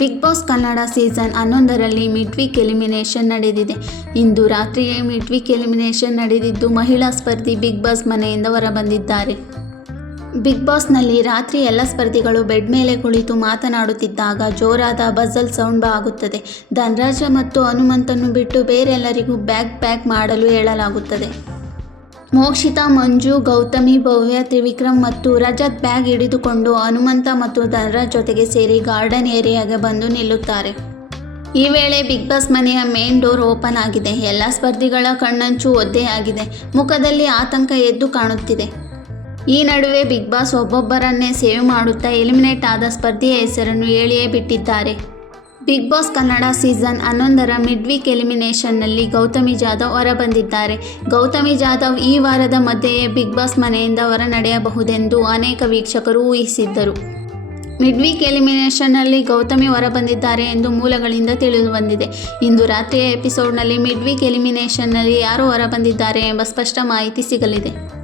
Big boss Kannada season ಹನ್ನೊಂದರಲ್ಲಿ mid weak elimination ನಡೆದಿದೆ. ಇಂದು ರಾತ್ರಿಯೇ ಮಿಡ್ ವೀಕ್ ಎಲಿಮಿನೇಷನ್ ನಡೆದಿದ್ದು ಮಹಿಳಾ ಸ್ಪರ್ಧಿ ಬಿಗ್ ಬಾಸ್ ಮನೆಯಿಂದ ಹೊರಬಂದಿದ್ದಾರೆ. ಬಿಗ್ ಬಾಸ್ನಲ್ಲಿ ರಾತ್ರಿ ಎಲ್ಲ ಸ್ಪರ್ಧಿಗಳು ಬೆಡ್ ಮೇಲೆ ಕುಳಿತು ಮಾತನಾಡುತ್ತಿದ್ದಾಗ ಜೋರಾದ ಬಜಲ್ ಸೌಂಡ್ ಆಗುತ್ತದೆ. ಧನರಾಜ ಮತ್ತು ಹನುಮಂತನ್ನು ಬಿಟ್ಟು ಬೇರೆಲ್ಲರಿಗೂ ಬ್ಯಾಗ್ ಪ್ಯಾಕ್ ಮಾಡಲು ಹೇಳಲಾಗುತ್ತದೆ. ಮೋಕ್ಷಿತಾ, ಮಂಜು, ಗೌತಮಿ, ಭವ್ಯ, ತ್ರಿವಿಕ್ರಮ್ ಮತ್ತು ರಜತ್ ಬ್ಯಾಗ್ ಹಿಡಿದುಕೊಂಡು ಹನುಮಂತ ಮತ್ತು ದರ ಜೊತೆಗೆ ಸೇರಿ ಗಾರ್ಡನ್ ಏರಿಯಾಗೆ ಬಂದು ನಿಲ್ಲುತ್ತಾರೆ. ಈ ವೇಳೆ ಬಿಗ್ ಬಾಸ್ ಮನೆಯ ಮೇನ್ ಡೋರ್ ಓಪನ್ ಆಗಿದೆ. ಎಲ್ಲ ಸ್ಪರ್ಧಿಗಳ ಕಣ್ಣಂಚು ಒದ್ದೆಯಾಗಿದೆ ಮುಖದಲ್ಲಿ ಆತಂಕ ಎದ್ದು ಕಾಣುತ್ತಿದೆ. ಈ ನಡುವೆ ಬಿಗ್ ಬಾಸ್ ಒಬ್ಬೊಬ್ಬರನ್ನೇ ಸೇವ್ ಮಾಡುತ್ತಾ ಎಲಿಮಿನೇಟ್ ಆದ ಸ್ಪರ್ಧಿಯ ಹೆಸರನ್ನು ಹೇಳಿಯೇ ಬಿಟ್ಟಿದ್ದಾರೆ. ಬಿಗ್ ಬಾಸ್ ಕನ್ನಡ ಸೀಸನ್ ಹನ್ನೊಂದರ ಮಿಡ್ ವೀಕ್ ಎಲಿಮಿನೇಷನ್ನಲ್ಲಿ ಗೌತಮಿ ಜಾಧವ್ ಹೊರಬಂದಿದ್ದಾರೆ. ಗೌತಮಿ ಜಾಧವ್ ಈ ವಾರದ ಮಧ್ಯೆಯೇ ಬಿಗ್ ಬಾಸ್ ಮನೆಯಿಂದ ಹೊರ ನಡೆಯಬಹುದೆಂದು ಅನೇಕ ವೀಕ್ಷಕರು ಊಹಿಸಿದ್ದರು. ಮಿಡ್ ವೀಕ್ ಎಲಿಮಿನೇಷನ್ನಲ್ಲಿ ಗೌತಮಿ ಹೊರಬಂದಿದ್ದಾರೆ ಎಂದು ಮೂಲಗಳಿಂದ ತಿಳಿದು ಬಂದಿದೆ ಇಂದು ರಾತ್ರಿಯ ಎಪಿಸೋಡ್ನಲ್ಲಿ ಮಿಡ್ ವೀಕ್ ಎಲಿಮಿನೇಷನ್ನಲ್ಲಿ ಯಾರು ಹೊರಬಂದಿದ್ದಾರೆ ಎಂಬ ಸ್ಪಷ್ಟ ಮಾಹಿತಿ ಸಿಗಲಿದೆ.